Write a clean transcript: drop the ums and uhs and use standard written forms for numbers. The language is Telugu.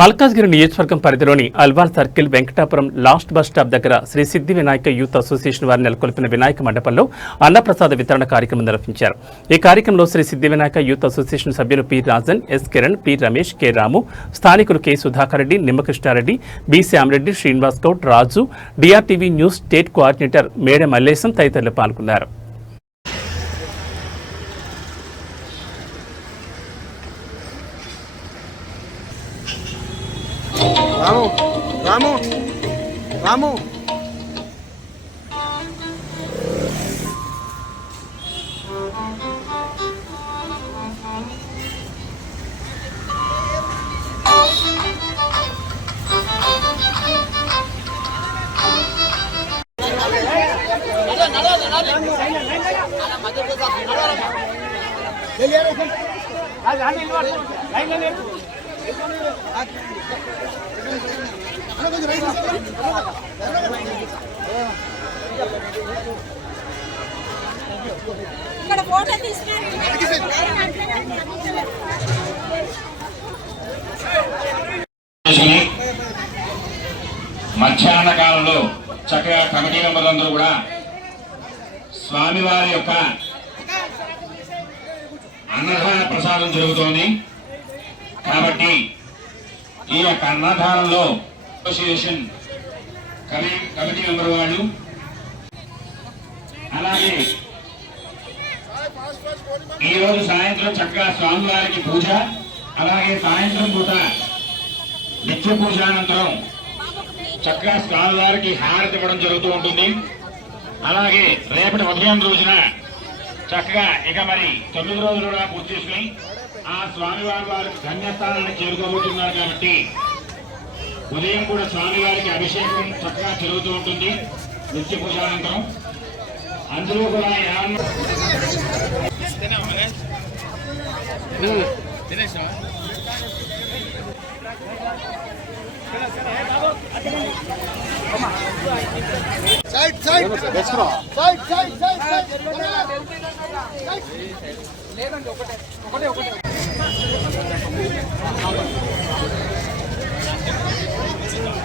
మల్కాజ్గిరి నియోజకవర్గం పరిధిలోని Alwal circle Venkatapuram last bus stop దగ్గర శ్రీ సిద్ధి వినాయక యూత్ అసోసియేషన్ వారు నెలకొల్పిన వినాయక మండపంలో అన్నప్రసాద వితరణ కార్యక్రమం నిర్వహించారు. ఈ కార్యక్రమంలో శ్రీ సిద్ధి వినాయక యూత్ అసోసియేషన్ సభ్యులు P Rajan, yes Kiran, P Ramesh, K రాము, స్థానికులు కె సుధాకర్ రెడ్డి, నిమ్మకృష్ణారెడ్డి, బి శ్యామరెడ్డి, శ్రీనివాస్ గౌడ్, రాజు, డిఆర్టీవీ news state coordinator May Day Mallesham తదితరులు పాల్గొన్నారు. రాము రాము ఇక్కడ ఫోటో తీసుకుని మధ్యాహ్న కాలంలో చక్కగా కమిటీ మెంబర్లందరూ కూడా స్వామివారి యొక్క అన్నదాన ప్రసాదం జరుగుతోంది. కాబట్టి ఈ యొక్క అన్నదానంలో అసోసియేషన్ కమిటీ మెంబర్ వాళ్ళు, అలాగే ఈరోజు సాయంత్రం చక్కగా స్వామివారికి పూజ, అలాగే సాయంత్రం పూట నిత్య పూజానంతరం చక్కగా స్వామివారికి హారతి ఇవ్వడం జరుగుతూ ఉంటుంది. అలాగే రేపటి ఉదయం రోజున చక్కగా ఇక మరి 9 రోజులు కూడా పూర్తి చేసుకుని ఆ స్వామివారి వారి గమ్యస్థానాన్ని చేరుకోబోతున్నారు. కాబట్టి ఉదయం కూడా స్వామివారికి అభిషేకం చక్కగా జరుగుతూ ఉంటుంది నిత్య పూజానంతరం. అందులో కూడా side side side side side లేదండి ఒకటే